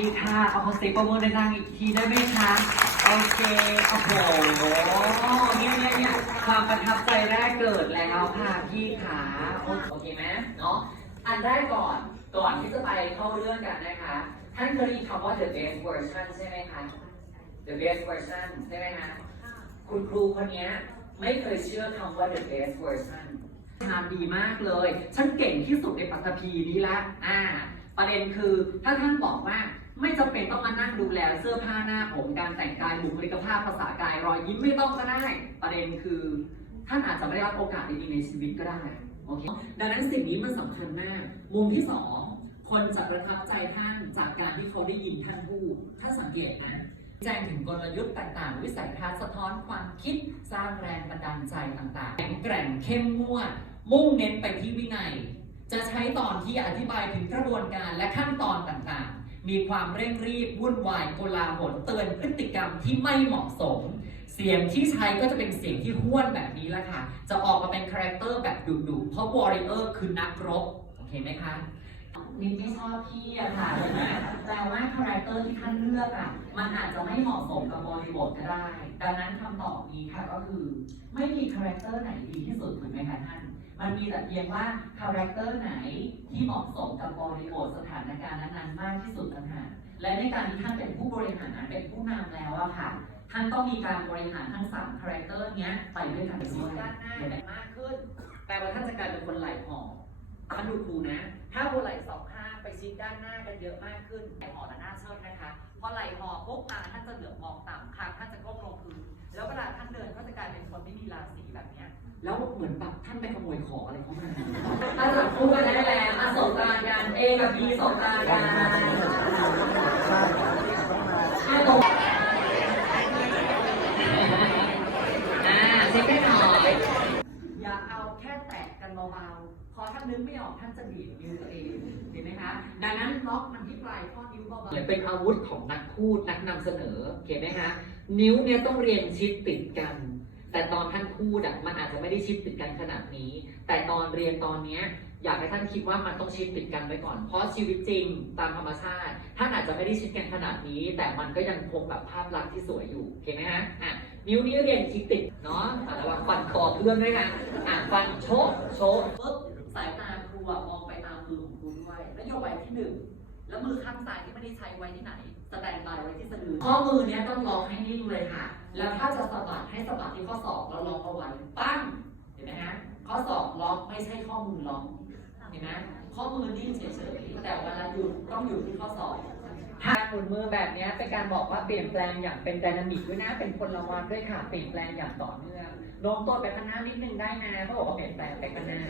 ดีค่ะ เอาคอสติปรบมือดังๆอีกทีได้ไหมคะ โอเค โอ้โหเนี่ยเนี่ยเนี่ยความประทับใจแรกเกิดแล้วค่ะพี่ขาโอเคไหมเนาะ อันแรกก่อน ก่อนที่จะไปเข้าเรื่องกันนะคะ ท่านเคยได้ยินคำว่า the best version ใช่ไหมคะ the best version ใช่ไหมคะ คุณครูคนนี้ไม่เคยเชื่อคำว่า the best version ทำดีมากเลย ฉันเก่งที่สุดในปัตตภีนี้ละอ่า ประเด็นคือถ้าท่านบอกว่าไม่จำเป็นต้องมานั่งดูแลเสื้อผ้าหน้าผมการแต่งกายบุคลิกภาพภาษากายรอยยิ้มไม่ต้องก็ได้ ประเด็นคือ ท่านอาจจะไม่ได้รับโอกาสดีๆในชีวิตก็ได้โอเคดังนั้นสิ่งนี้มันสำคัญมาก มุมที่สองคนจะประทับใจท่านจากการที่เขาได้ยินท่านพูดถ้าสังเกตนะแจ้งถึงกลยุทธ์ต่างๆ วิสัยทัศน์สะท้อนความคิดสร้างแรงบันดาลใจต่างๆแข็งแกร่งเข้มงวด มุ่งเน้นไปที่วินัย จะใช้ตอนที่อธิบายถึงกระบวนการและขั้นตอนต่างๆ มีความเร่งรีบวุ่นวายโกลาหลเตือนพฤติกรรมที่ไม่เหมาะสม เสียงที่ใช้ก็จะเป็นเสียงที่ห้วนแบบนี้แหละค่ะ จะออกมาเป็นคาแรคเตอร์แบบดุๆเพราะวอริเออร์คือนักรบ โอเคไหมคะ นิดไม่ชอบพี่อะค่ะแปลว่าคาแรคเตอร์ที่ท่านเลือกอะมันอาจจะไม่เหมาะสมกับบริบทก็ได้ ดังนั้นคำตอบนี้ค่ะก็คือ ไม่มีคาแรคเตอร์ไหนดีที่สุดถูกไหมคะท่าน มันมีแต่เพียงว่าคาแรคเตอร์ไหนที่เหมาะสมกับบริบทสถานการณ์นั้นๆมากที่สุดต่างหากและในการที่ท่านเป็นผู้บริหารเป็นผู้นำแล้วอะค่ะท่านต้องมีการบริหารทั้งสามคาแรคเตอร์เนี้ยไปด้วยกันด้วยด้านหน้าเห็นไหมมากขึ้นแปลว่าท่านจะกลายเป็นคนไหลหอท่านดูครูนะ ถ้าคนไหลสองข้างไปชิดด้านหน้ากันเยอะมากขึ้นไหลหอและหน้าเชิดนะคะพอไหลหอปุ๊บมาท่านจะเหลือบมองต่ำค่ะท่านจะก้มลงพื้นแล้วเวลาท่านเดินก็จะกลายเป็นคนที่มีราศีแบบเนี้ยแล้วเหมือนแบบท่านไปขโมยของอะไรเข้ามาถ้าจับคู่กันได้แล้วมาสบตากันเอกับบีสบตากันอะตรงอ่าเช็คได้หน่อย อย่า เอาแค่แตะกันเบาๆพอท่านนึกไม่ออกท่านจะบีบนิ้วตัวเองเห็นไหมคะดังนั้นล็อกมันที่ปลายข้อนิ้วเบาๆเป็นอาวุธของนักพูดนักนำเสนอเห็นไหมคะนิ้วเนี่ยต้องเรียงชิดติดกัน แต่ตอนท่านพูดมันอาจจะไม่ได้ชิดติดกันขนาดนี้ แต่ตอนเรียนตอนเนี้ย อยากให้ท่านคิดว่ามันต้องชิดติดกันไว้ก่อน เพราะชีวิตจริงตามธรรมชาติท่านอาจจะไม่ได้ชิดกันขนาดนี้ แต่มันก็ยังคงแบบภาพลักษณ์ที่สวยอยู่เห็นไหมฮะอะนิ้วนี้เรียงชิดติดเนาะอะระวังฟันคอเพื่อนด้วยนะอะฟันโชกโชกปุ๊บสายตาครูอะมองไปตามมือของครูด้วยนโยบายที่หนึ่งแล้วมือข้างซ้ายที่ไม่ได้ใช้ไว้ที่ไหนสแตนบายไว้ที่สะดือข้อมือเนี้ยต้องล็อกให้นิ่งเลยค่ะ แล้วถ้าจะสะบัดให้สะบัดที่ข้อศอกแล้วล็อกเอาไว้ปั้งเห็นไหมฮะข้อศอกล็อกไม่ใช่ข้อมือล็อก เห็นไหมข้อมือนิ่งเฉยๆแต่เวลาหยุดต้องอยู่ที่ข้อศอกถ้าหมุนมือแบบเนี้ยเป็นการบอกว่าเปลี่ยนแปลงอย่างเป็นไดนามิกด้วยนะ เป็นพลวัตด้วยค่ะ เปลี่ยนแปลงอย่างต่อเนื่องโน้มตัวไปข้างหน้านิดนึงได้นะเขาบอกว่าเปลี่ยนแปลงไปข้างหน้า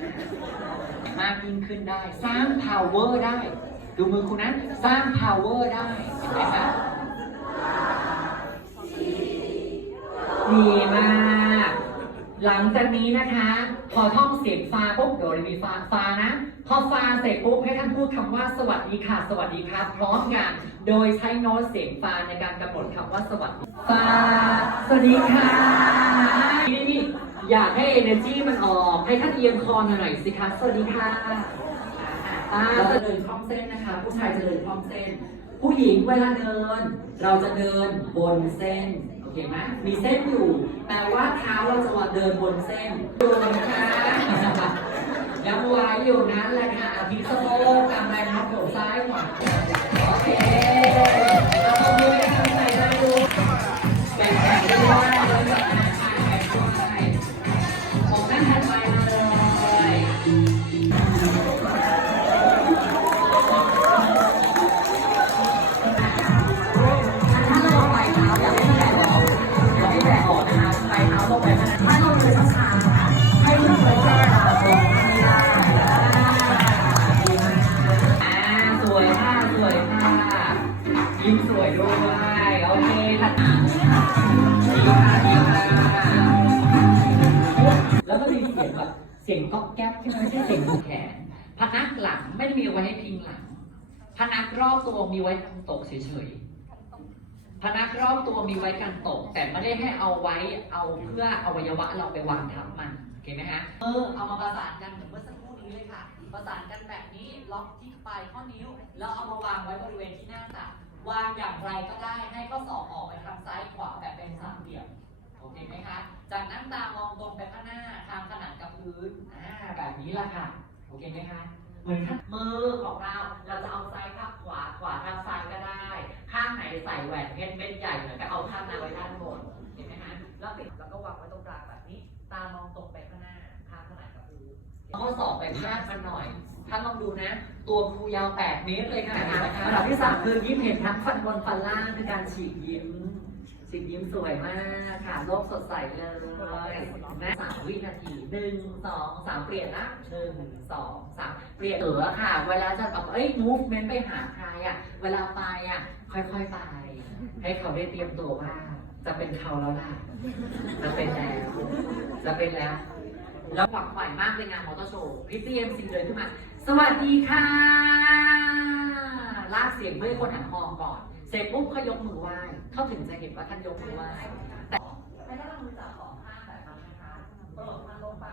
มากยิ่งขึ้นได้ สร้าง power ได้ ดูมือคุณนะสร้าง power ได้เห็นไหมคะดีมาก หลังจากนี้นะคะ พอท่องเสียงฟาปุ๊บเดี๋ยวเรามีฟาฟานะ พอฟาเสร็จปุ๊บให้ท่านพูดคำว่าสวัสดีค่ะ สวัสดีครับ พร้อมกันโดยใช้โน้ตเสียงฟาในการกำหนดคำว่าสวัสดีฟาสวัสดีค่ะนี่นี่อยากให้ energy มันออก ให้ท่านเอียงคอหน่อยสิคะสวัสดีค่ะอ่าเราจะเดินคล่องเส้นนะคะ ผู้ชายจะเดินคล่องเส้น ผู้หญิงเวลาเดิน เราจะเดินบนเส้น โอเคไหมมีเส้นอยู่แต่ว่าเท้าเราจะว่าเดินบนเส้นดูนะคะยังไว้อยู่นั้นแหละค่ะอภิสโมกตามแรงโน้มถ่วซ้ายขวาโอเค แล้วก็มีเสียงแบบเสียงก๊อกแก๊บที่ไหมไม่ใช่เสียงผูแขนพนักหลังไม่ได้มีไว้ให้พิงหลัง พนักรอบตัวมีไว้ทำตกเฉยๆ พนักรอบตัวมีไว้กันตก แต่ไม่ได้ให้เอาไว้เอาเพื่ออวัยวะเราไปวางทับมันโอเคไหมฮะเออเอามาประสานกันเหมือนเมื่อสักครู่นี้เลยค่ะ ประสานกันแบบนี้ล็อกที่ปลายข้อนิ้ว แล้วเอามาวางไว้บริเวณที่หน้าตัก วางอย่างไรก็ได้ให้ข้อศอกออกไปทางซ้ายขวาแบบเป็นสามเหลี่ยมโอเคไหมคะจากนั้นตามองตรงไปข้างหน้าทางขนานกับพื้นอ่าแบบนี้ละค่ะโอเคไหมคะเหมือนข้างมือของเราเราจะเอาซ้ายทับขวาขวาทับซ้ายก็ได้ ข้างไหนใส่แหวนเพชรเม็ดใหญ่เหมือนก็เอาข้างหน้าไว้ด้านบนเห็นไหมคะแล้วปิดแล้วก็วางไว้ตรงกลางแบบนี้ ตามองตรงไปข้างหน้าทางขนานกับพื้น ข้อสอบไปพาดมันหน่อย ท่านลองดูนะ ตัวครูยาว 8 เมตรเลยค่ะนะคะระดับที่3คือยิ้มเห็นทั้งฟันบนฟันล่างคือการฉีกยิ้ม ฉีกยิ้มสวยมากค่ะโลกสดใสเลยแม่สามวินาทีหนึ่งสองสามเปลี่ยนนะหนึ่งสองสามเปลี่ยนเออค่ะ เวลาจะแบบเอ้ย movement ไปหาใครอะ เวลาไปอะ ค่อยๆไป ให้เขาได้เตรียมตัวว่าจะเป็นเขาแล้วล่ะ จะเป็นแล้ว จะเป็นแล้ว แล้วหวังใฝ่มากในงานมอเตอร์โชว์พี่ซีเอ็มซีเลยขึ้นมา สวัสดีค่ะ ลากเสียงด้วยคนหันคอก่อน เสร็จปุ๊บก็ยกมือไหว้เขาถึงจะเห็นว่าท่านยกมือไหว้แต่ไม่ต้องมือจับสองข้างแบบนี้นะคะปลดมันลงไป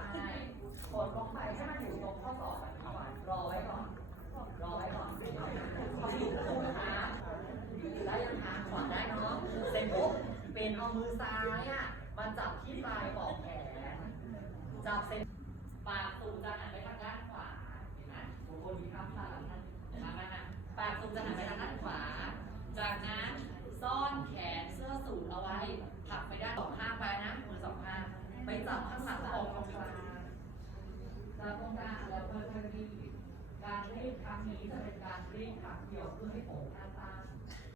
ปลดลงไปให้มันอยู่ตรงข้อศอกแบบนี้ก่อนรอไว้ก่อน รอไว้ก่อนเขาอยู่ตรงนะคะได้ยังคะขวาได้เนาะเสร็จปุ๊บเป็นเอามือซ้ายอะมาจับที่ปลายปอกแขน จับเส้นปากสูงจะหันไปทางด้านขวา เห็นไหมโอ้โหดีครับค่ะท่านเห็นไหมนั่นะปากสูงจะหันไปทางด้านขวา จากนั้นซ่อนแขนเสื้อสูทเอาไว้ผลักไปด้านสองข้างไปนะมือสองข้างไปจับข้างหลังขอกตรงกลางจับตรงกลางแล้วค่อยๆรีดการรีดครั้งนี้จะเป็นการรีดครั้งเดียวเพื่อให้ผมหน้า